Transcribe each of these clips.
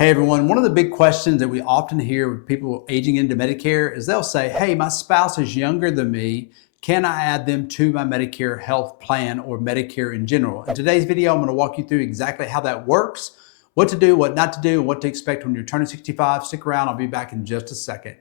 Hey everyone, one of the big questions that we often hear with people aging into Medicare is they'll say, hey, my spouse is younger than me. Can I add them to my Medicare health plan or Medicare in general? In today's video, I'm going to walk you through exactly how that works, what to do, what not to do, and what to expect when you're turning 65. Stick around, I'll be back in just a second.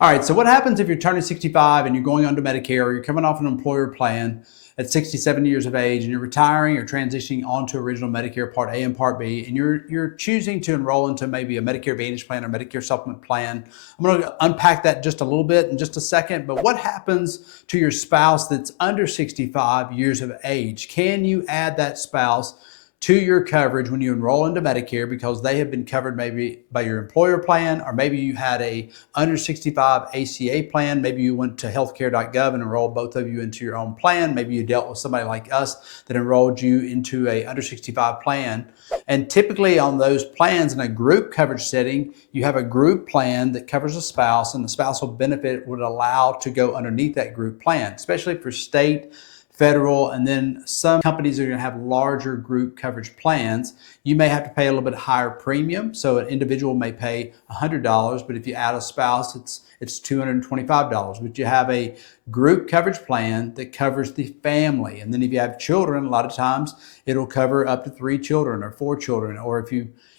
All right, so what happens if you're turning 65 and you're going onto Medicare, or you're coming off an employer plan at 67 years of age and you're retiring or transitioning onto original Medicare Part A and Part B, and you're choosing to enroll into maybe a Medicare Advantage plan or Medicare Supplement plan? I'm going to unpack that just a little bit in just a second, but what happens to your spouse that's under 65 years of age? Can you add that spouse to your coverage when you enroll into Medicare because they have been covered maybe by your employer plan, or maybe you had a under 65 ACA plan, maybe you went to healthcare.gov and enrolled both of you into your own plan, maybe you dealt with somebody like us that enrolled you into a under 65 plan. And typically on those plans in a group coverage setting, you have a group plan that covers a spouse, and the spousal benefit would allow to go underneath that group plan, especially for state, federal, and then some companies are going to have larger group coverage plans. You may have to pay a little bit higher premium. So an individual may pay $100, but if you add a spouse, it's $225. But you have a group coverage plan that covers the family. And then if you have children, a lot of times it'll cover up to 3 children or 4 children, or if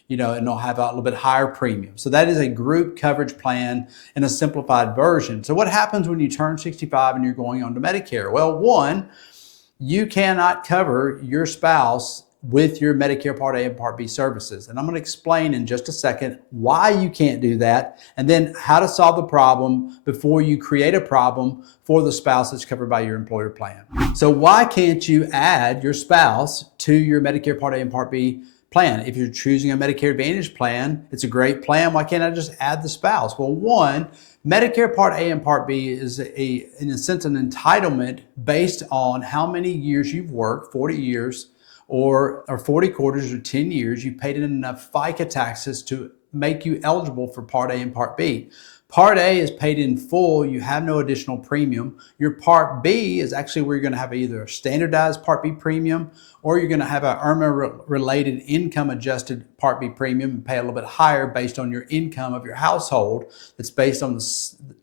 and they'll have a little bit higher premium. So that is a group coverage plan in a simplified version. So what happens when you turn 65 and you're going on to Medicare? Well, one, you cannot cover your spouse with your Medicare Part A and Part B services. And I'm going to explain in just a second why you can't do that, and then how to solve the problem before you create a problem for the spouse that's covered by your employer plan. So why can't you add your spouse to your Medicare Part A and Part B plan? If you're choosing a Medicare Advantage plan, it's a great plan. Why can't I just add the spouse? Well, one, Medicare Part A and Part B is in a sense an entitlement based on how many years you've worked, 40 years or 40 quarters or 10 years. You paid in enough FICA taxes to make you eligible for Part A and Part B. Part A is paid in full. You have no additional premium. Your Part B is actually where you're going to have either a standardized Part B premium, or you're going to have an IRMA-related income-adjusted Part B premium and pay a little bit higher based on your income of your household. That's based on the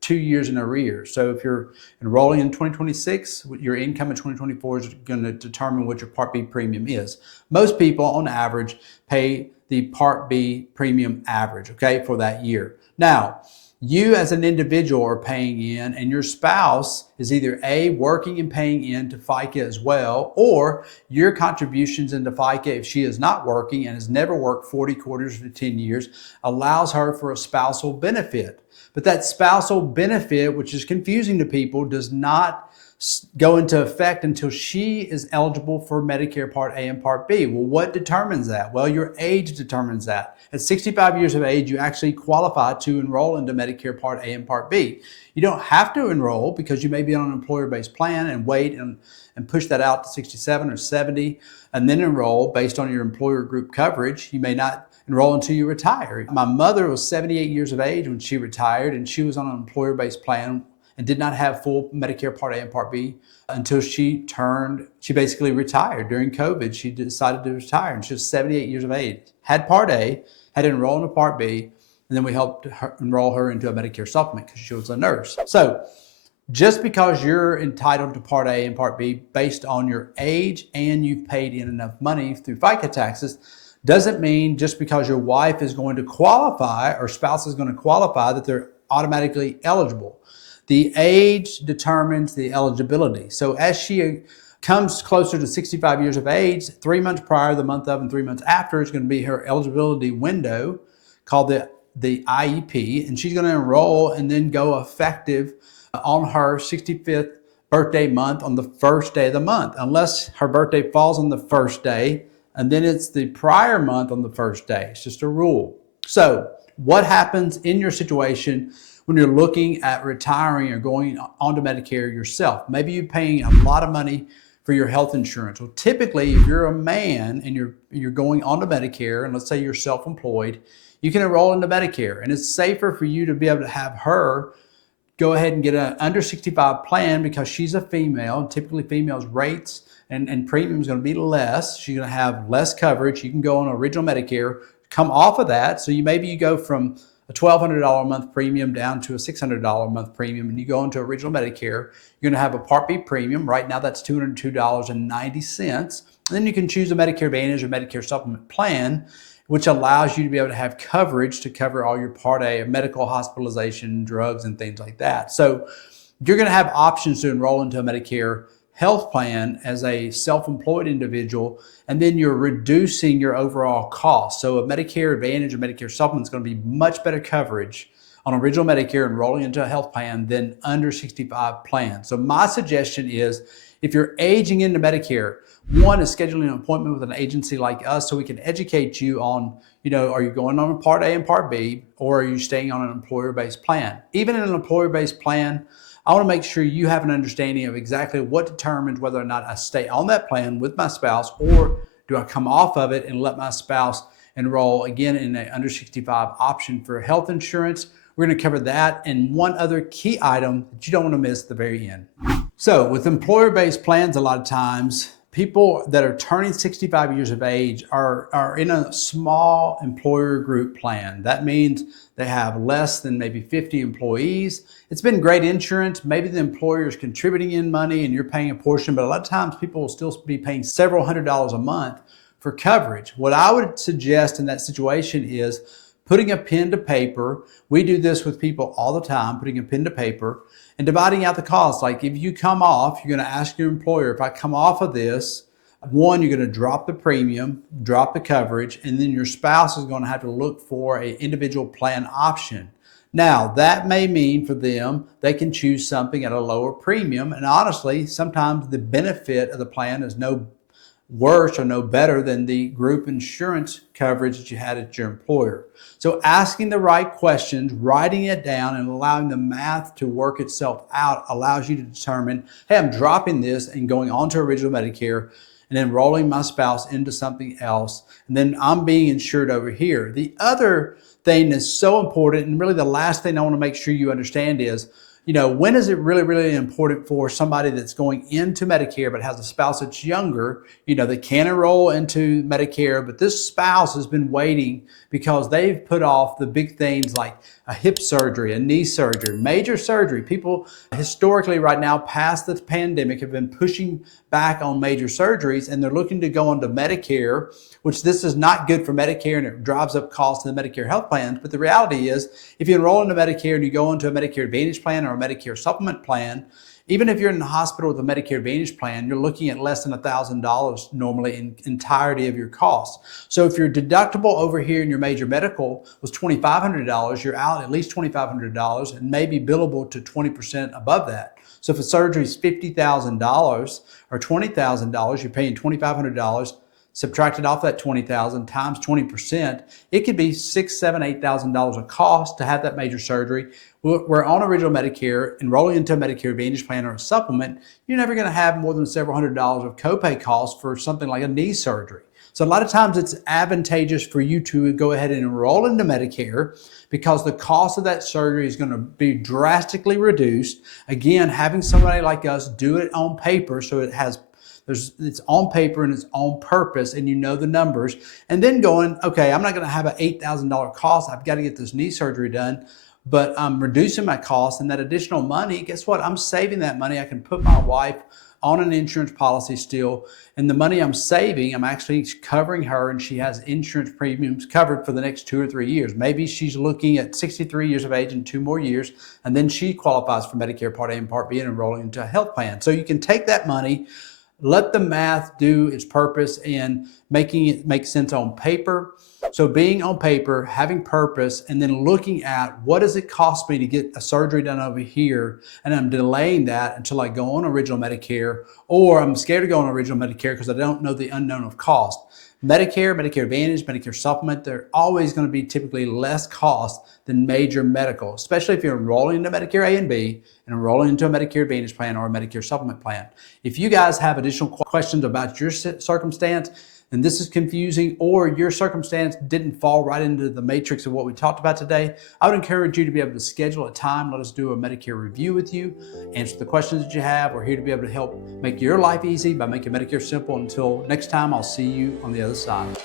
2 years in arrears. So if you're enrolling in 2026, your income in 2024 is going to determine what your Part B premium is. Most people, on average, pay the Part B premium average, okay, for that year. Now, you as an individual are paying in, and your spouse is either A, working and paying in to FICA as well, or your contributions into FICA, if she is not working and has never worked 40 quarters to 10 years, allows her for a spousal benefit. But that spousal benefit, which is confusing to people, does not go into effect until she is eligible for Medicare Part A and Part B. Well, what determines that? Well, your age determines that. At 65 years of age, you actually qualify to enroll into Medicare Part A and Part B. You don't have to enroll because you may be on an employer-based plan and wait and push that out to 67 or 70 and then enroll based on your employer group coverage. You may not enroll until you retire. My mother was 78 years of age when she retired, and she was on an employer-based plan and did not have full Medicare Part A and Part B until she basically retired during COVID. She decided to retire, and she was 78 years of age. Had Part A, had enrolled in Part B, and then we helped enroll her into a Medicare supplement because she was a nurse. So just because you're entitled to Part A and Part B based on your age and you've paid in enough money through FICA taxes doesn't mean just because your wife is going to qualify or spouse is going to qualify that they're automatically eligible. The age determines the eligibility. So as she comes closer to 65 years of age, 3 months prior, the month of, and 3 months after is going to be her eligibility window called the IEP, and she's going to enroll and then go effective on her 65th birthday month on the first day of the month, unless her birthday falls on the first day, and then it's the prior month on the first day. It's just a rule. So what happens in your situation when you're looking at retiring or going onto Medicare yourself? Maybe you're paying a lot of money for your health insurance. Well, typically, if you're a man and you're going onto Medicare, and let's say you're self-employed, you can enroll into Medicare, and it's safer for you to be able to have her go ahead and get an under 65 plan because she's a female, and typically females' rates and premium is going to be less. You're going to have less coverage. You can go on original Medicare, come off of that. So maybe you go from a $1,200 a month premium down to a $600 a month premium, and you go into original Medicare. You're going to have a Part B premium. Right now, that's $202.90. And then you can choose a Medicare Advantage or Medicare Supplement plan, which allows you to be able to have coverage to cover all your Part A of medical, hospitalization, drugs, and things like that. So you're going to have options to enroll into a Medicare health plan as a self-employed individual, and then you're reducing your overall cost. So a Medicare Advantage or Medicare Supplement is going to be much better coverage on original Medicare enrolling into a health plan than under 65 plan. So my suggestion is, if you're aging into Medicare, one is scheduling an appointment with an agency like us so we can educate you on, are you going on a Part A and Part B, or are you staying on an employer-based plan? Even in an employer-based plan, I want to make sure you have an understanding of exactly what determines whether or not I stay on that plan with my spouse, or do I come off of it and let my spouse enroll again in an under 65 option for health insurance. We're going to cover that and one other key item that you don't want to miss at the very end. So with employer-based plans, a lot of times people that are turning 65 years of age are in a small employer group plan. That means they have less than maybe 50 employees. It's been great insurance. Maybe the employer is contributing in money and you're paying a portion, but a lot of times people will still be paying several $100s a month for coverage. What I would suggest in that situation is putting a pen to paper. We do this with people all the time, putting a pen to paper and dividing out the costs. Like if you come off, you're going to ask your employer, if I come off of this, one, you're going to drop the premium, drop the coverage, and then your spouse is going to have to look for an individual plan option. Now, that may mean for them, they can choose something at a lower premium. And honestly, sometimes the benefit of the plan is no worse or no better than the group insurance coverage that you had at your employer. So asking the right questions, writing it down, and allowing the math to work itself out allows you to determine, hey, I'm dropping this and going on to original Medicare and enrolling my spouse into something else, and then I'm being insured over here. The other thing that's so important, and really the last thing I want to make sure you understand is, when is it really, really important for somebody that's going into Medicare but has a spouse that's younger, they can enroll into Medicare, but this spouse has been waiting because they've put off the big things like a hip surgery, a knee surgery, major surgery. People historically right now past the pandemic have been pushing back on major surgeries, and they're looking to go into Medicare, which this is not good for Medicare and it drives up costs in the Medicare health plans. But the reality is, if you enroll into Medicare and you go into a Medicare Advantage plan or a Medicare Supplement plan, even if you're in the hospital with a Medicare Advantage plan, you're looking at less than $1,000 normally in entirety of your costs. So if your deductible over here in your major medical was $2,500, you're out at least $2,500 and maybe billable to 20% above that. So if a surgery is $50,000 or $20,000, you're paying $2,500. Subtracted off that $20,000 times 20%, it could be $6,000, $7,000, $8,000 of cost to have that major surgery. We're on original Medicare, enrolling into a Medicare Advantage plan or a supplement, you're never going to have more than several $100s of copay costs for something like a knee surgery. So a lot of times it's advantageous for you to go ahead and enroll into Medicare because the cost of that surgery is going to be drastically reduced. Again, having somebody like us do it on paper so it's on paper and it's on purpose and you know the numbers, and then going, okay, I'm not going to have an $8,000 cost. I've got to get this knee surgery done, but I'm reducing my costs, and that additional money, guess what? I'm saving that money. I can put my wife on an insurance policy still, and the money I'm saving, I'm actually covering her, and she has insurance premiums covered for the next 2 or 3 years. Maybe she's looking at 63 years of age in 2 more years, and then she qualifies for Medicare Part A and Part B and enrolling into a health plan. So you can take that money, let the math do its purpose in making it make sense on paper. So being on paper, having purpose, and then looking at what does it cost me to get a surgery done over here, and I'm delaying that until I go on original Medicare, or I'm scared to go on original Medicare because I don't know the unknown of cost. Medicare, Medicare Advantage, Medicare Supplement, they're always going to be typically less cost than major medical, especially if you're enrolling into Medicare A and B and enrolling into a Medicare Advantage plan or a Medicare Supplement plan. If you guys have additional questions about your circumstance, and this is confusing, or your circumstance didn't fall right into the matrix of what we talked about today, I would encourage you to be able to schedule a time. Let us do a Medicare review with you, answer the questions that you have. We're here to be able to help make your life easy by making Medicare simple. Until next time, I'll see you on the other side.